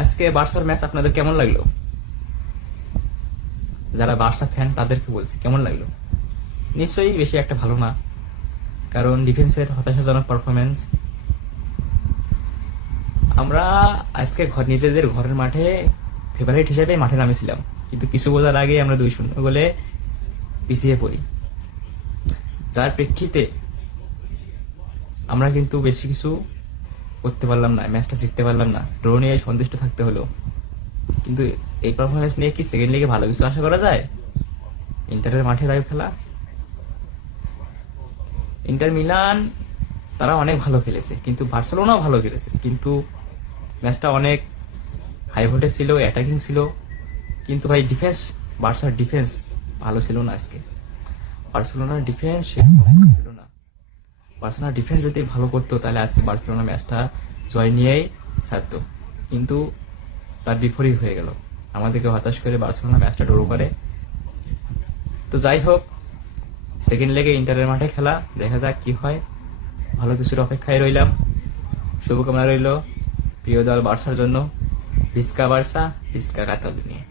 আজকে বার্সার ম্যাচ আপনাদের কেমন লাগলো? যারা বার্সা ফ্যান তাদেরকে বলছি, কেমন লাগলো? নিশ্চয়ই বেশি একটা ভালো না, কারণ ডিফেন্সের হতাশাজনক পারফরমেন্স। আমরা আজকে নিজেদের ঘরের মাঠে ফেভারিট হিসেবে মাঠে নামেছিলাম, কিন্তু কিছু বোঝার আগে আমরা 2-0 গোলে পিছিয়ে পড়ি, যার প্রেক্ষিতে আমরা কিন্তু বেশি কিছু করতে পারলাম না, ম্যাচটা জিততে পারলাম না, ড্র নিয়ে সন্তুষ্ট থাকতে হলো। কিন্তু এই পারফরমেন্স নিয়ে কি সেকেন্ড লিগে ভালো কিছু আশা করা যায়? ইন্টারের মাঠে লাইভ খেলা, ইন্টার মিলান তারা অনেক ভালো খেলেছে, কিন্তু বার্সেলোনাও ভালো খেলেছে, কিন্তু ম্যাচটা অনেক হাই ভোল্টেজ ছিল, অ্যাটাকিং ছিল। কিন্তু ভাই ডিফেন্স, বার্সার ডিফেন্স ভালো ছিল না আজকে। বার্সেলোনার ডিফেন্স ছিল না। বার্সেলোনার ডিফেন্স যদি ভালো করতো তাহলে আজকে বার্সেলোনা ম্যাচটা জয় নিয়েই ছাড়তো, কিন্তু তার বিপরীত হয়ে গেল, আমাদেরকে হতাশ করে বার্সেলোনা ম্যাচটা ড্র করে। তো যাই হোক, সেকেন্ড লেগে ইন্টারের মাঠে খেলা, দেখা যাক কি হয়। ভালো কিছুর অপেক্ষায় রইলাম। শুভকামনা রইল প্রিয় দল বার্সার জন্য। ভিস্কা বার্সা, ভিস্কা কাতালুনিয়া।